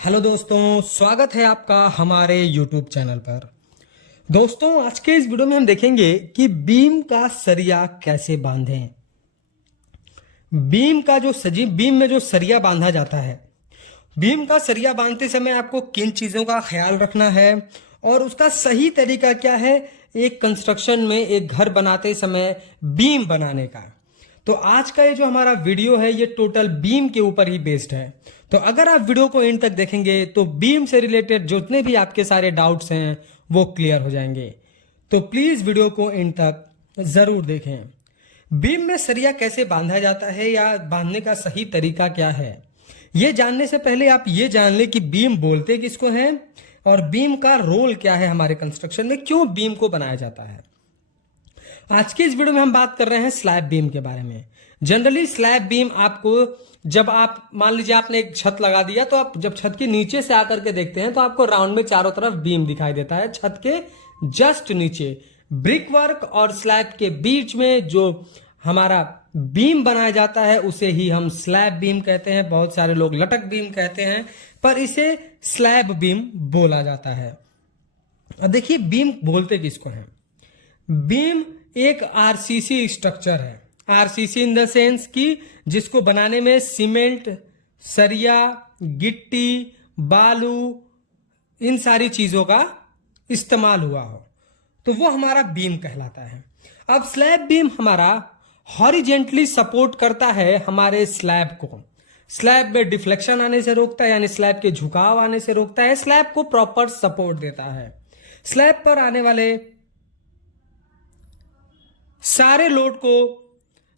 Hello दोस्तों, स्वागत है आपका हमारे YouTube चैनल पर। दोस्तों, आज के इस वीडियो में हम देखेंगे कि बीम का सरिया कैसे बांधें। बीम में जो सरिया बांधा जाता है, बीम का सरिया बांधते समय आपको किन चीजों का ख्याल रखना है और उसका सही तरीका क्या है एक कंस्ट्रक्शन में, एक घर बनाते समय बीम बनाने का। तो आज का ये जो हमारा वीडियो है ये टोटल बीम के ऊपर ही बेस्ड है। तो अगर आप वीडियो को एंड तक देखेंगे तो बीम से रिलेटेड जितने भी आपके सारे डाउट्स हैं वो क्लियर हो जाएंगे। तो प्लीज वीडियो को एंड तक जरूर देखें। बीम में सरिया कैसे बांधा जाता है या बांधने का सही तरीका क्या है, ये जानने से पहले आप ये जान लें कि बीम बोलते किसको हैं और बीम का रोल क्या है हमारे कंस्ट्रक्शन में, क्यों बीम को बनाया जाता है। आज के इस वीडियो में हम बात कर रहे हैं स्लैब बीम के बारे में। जनरली स्लैब बीम आपको, जब आप मान लीजिए आपने एक छत लगा दिया, तो आप जब छत के नीचे से आकर के देखते हैं तो आपको राउंड में चारों तरफ बीम दिखाई देता है। छत के जस्ट नीचे ब्रिक वर्क और स्लैब के बीच में जो हमारा बीम बनाया जाता है उसे ही हम स्लैब बीम कहते हैं। बहुत सारे लोग लटक बीम कहते हैं, पर इसे स्लैब बीम बोला जाता है। देखिए, बीम बोलते किसको हैं। बीम एक आरसीसी स्ट्रक्चर है। आरसीसी इन द सेंस कि जिसको बनाने में सीमेंट, सरिया, गिट्टी, बालू, इन सारी चीजों का इस्तेमाल हुआ हो, तो वो हमारा बीम कहलाता है। अब स्लैब बीम हमारा हॉरिजेंटली सपोर्ट करता है हमारे स्लैब को। स्लैब में डिफ्लेक्शन आने से रोकता है, यानी स्लैब के झुकाव आने से रोकता है। स्लैब को प्रॉपर सपोर्ट देता है। स्लैब पर आने वाले सारे लोड को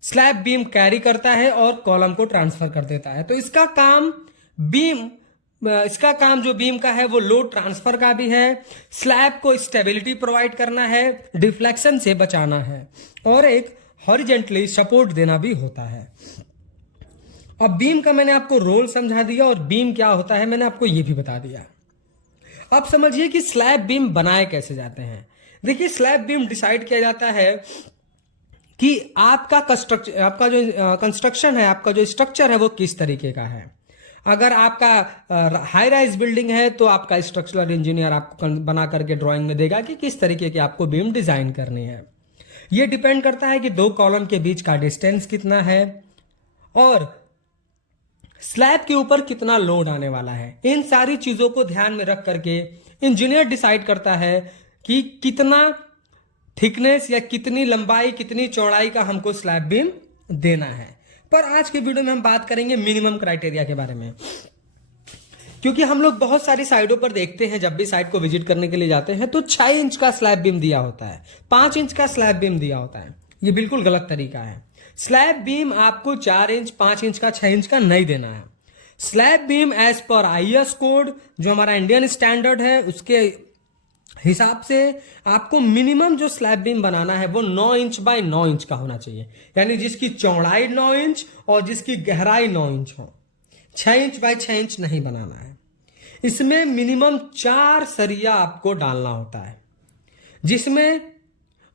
स्लैब बीम कैरी करता है और कॉलम को ट्रांसफर कर देता है। तो इसका काम जो बीम का है वो लोड ट्रांसफर का भी है, स्लैब को स्टेबिलिटी प्रोवाइड करना है, डिफ्लेक्शन से बचाना है और एक हॉरिजेंटली सपोर्ट देना भी होता है। अब बीम का मैंने आपको रोल समझा दिया और बीम क्या होता है मैंने आपको ये भी बता दिया। अब समझिए कि स्लैब बीम बनाए कैसे जाते हैं। देखिए, स्लैब बीम डिसाइड किया जाता है कि आपका जो कंस्ट्रक्शन है, आपका जो स्ट्रक्चर है वो किस तरीके का है। अगर आपका हाई राइज बिल्डिंग है तो आपका स्ट्रक्चरल इंजीनियर आपको बना करके ड्राइंग में देगा कि किस तरीके की आपको बीम डिजाइन करनी है। ये डिपेंड करता है कि दो कॉलम के बीच का डिस्टेंस कितना है और स्लैब के ऊपर कितना लोड आने वाला है। इन सारी चीजों को ध्यान में रख करके इंजीनियर डिसाइड करता है कि कितना थिकनेस या कितनी लंबाई, कितनी चौड़ाई का हमको स्लैब बीम देना है। पर आज के वीडियो में हम बात करेंगे मिनिमम क्राइटेरिया के बारे में, क्योंकि हम लोग बहुत सारी साइडों पर देखते हैं, जब भी साइट को विजिट करने के लिए जाते हैं तो 6 इंच का स्लैब बीम दिया होता है, 5 इंच का स्लैब बीम दिया होता है। ये बिल्कुल गलत तरीका है। स्लैब बीम आपको 4 इंच, 5 इंच का, 6 इंच का नहीं देना है। स्लैब बीम एज पर IS कोड, जो हमारा इंडियन स्टैंडर्ड है, उसके हिसाब से आपको मिनिमम जो स्लैब बीम बनाना है वो 9 इंच बाय 9 इंच का होना चाहिए, यानी जिसकी चौड़ाई 9 इंच और जिसकी गहराई 9 इंच हो। 6 इंच बाय 6 इंच नहीं बनाना है। इसमें मिनिमम 4 सरिया आपको डालना होता है, जिसमें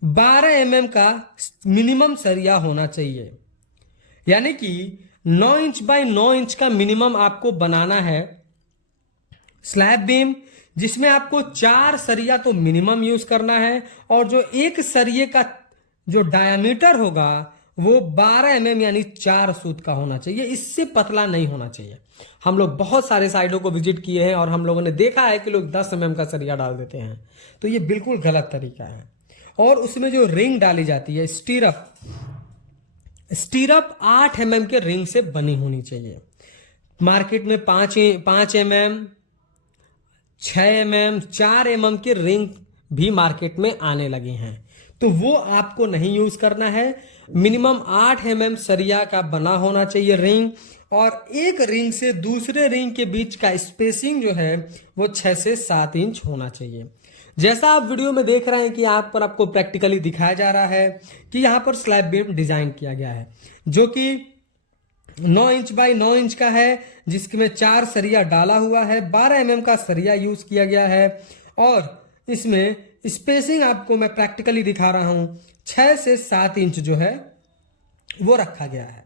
12 mm का मिनिमम सरिया होना चाहिए, यानी कि 9 इंच बाय 9 इंच का मिनिमम आपको बनाना है स्लैब बीम, जिसमें आपको 4 सरिया तो मिनिमम यूज करना है और जो एक सरिये का जो डायमीटर होगा वो 12 mm यानी 4 सूत का होना चाहिए। इससे पतला नहीं होना चाहिए। हम लोग बहुत सारे साइडों को विजिट किए हैं और हम लोगों ने देखा है कि लोग 10 mm का सरिया डाल देते हैं, तो ये बिल्कुल गलत तरीका है। और उसमें जो रिंग डाली जाती है, स्टीरअप 8 mm के रिंग से बनी होनी चाहिए। मार्केट में 5 mm, 6 mm, 4 mm के रिंग भी मार्केट में आने लगे हैं, तो वो आपको नहीं यूज करना है। मिनिमम 8 mm सरिया का बना होना चाहिए रिंग, और एक रिंग से दूसरे रिंग के बीच का स्पेसिंग जो है वो 6 से 7 इंच होना चाहिए। जैसा आप वीडियो में देख रहे हैं कि यहाँ पर आपको प्रैक्टिकली दिखाया जा रहा है कि यहाँ पर स्लैब बीम डिजाइन किया गया है, जो कि 9 इंच बाय 9 इंच का है, जिसमें 4 सरिया डाला हुआ है, 12 mm का सरिया यूज किया गया है और इसमें स्पेसिंग आपको मैं प्रैक्टिकली दिखा रहा हूं, 6 से 7 इंच जो है वो रखा गया है।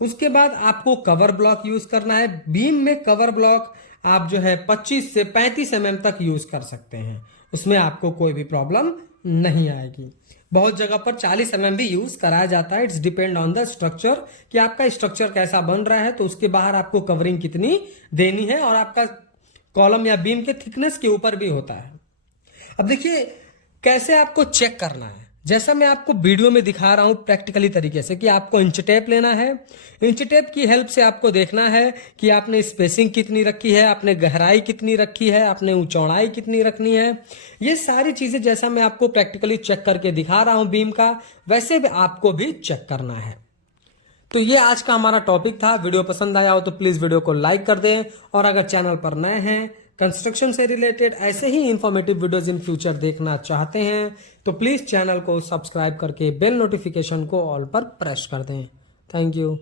उसके बाद आपको कवर ब्लॉक यूज करना है। बीम में कवर ब्लॉक आप जो है 25 से 35 mm तक यूज कर सकते हैं, उसमें आपको कोई भी प्रॉब्लम नहीं आएगी। बहुत जगह पर 40 mm भी यूज कराया जाता है। It's depend on the structure कि आपका स्ट्रक्चर कैसा बन रहा है, तो उसके बाहर आपको कवरिंग कितनी देनी है और आपका कॉलम या बीम के थिकनेस के ऊपर भी होता है। अब देखिए कैसे आपको चेक करना है। जैसा मैं आपको वीडियो में दिखा रहा हूं प्रैक्टिकली तरीके से कि आपको इंच टेप लेना है। इंच टेप की हेल्प से आपको देखना है कि आपने स्पेसिंग कितनी रखी है, आपने गहराई कितनी रखी है, आपने चौड़ाई कितनी रखनी है। ये सारी चीजें जैसा मैं आपको प्रैक्टिकली चेक करके दिखा रहा हूं बीम का, वैसे भी आपको भी चेक करना है। तो ये आज का हमारा टॉपिक था। वीडियो पसंद आया हो तो प्लीज वीडियो को लाइक कर दें, और अगर चैनल पर नए हैं, कंस्ट्रक्शन से रिलेटेड ऐसे ही इंफॉर्मेटिव वीडियोस इन फ्यूचर देखना चाहते हैं तो प्लीज चैनल को सब्सक्राइब करके बेल नोटिफिकेशन को ऑल पर प्रेस कर दें। Thank you.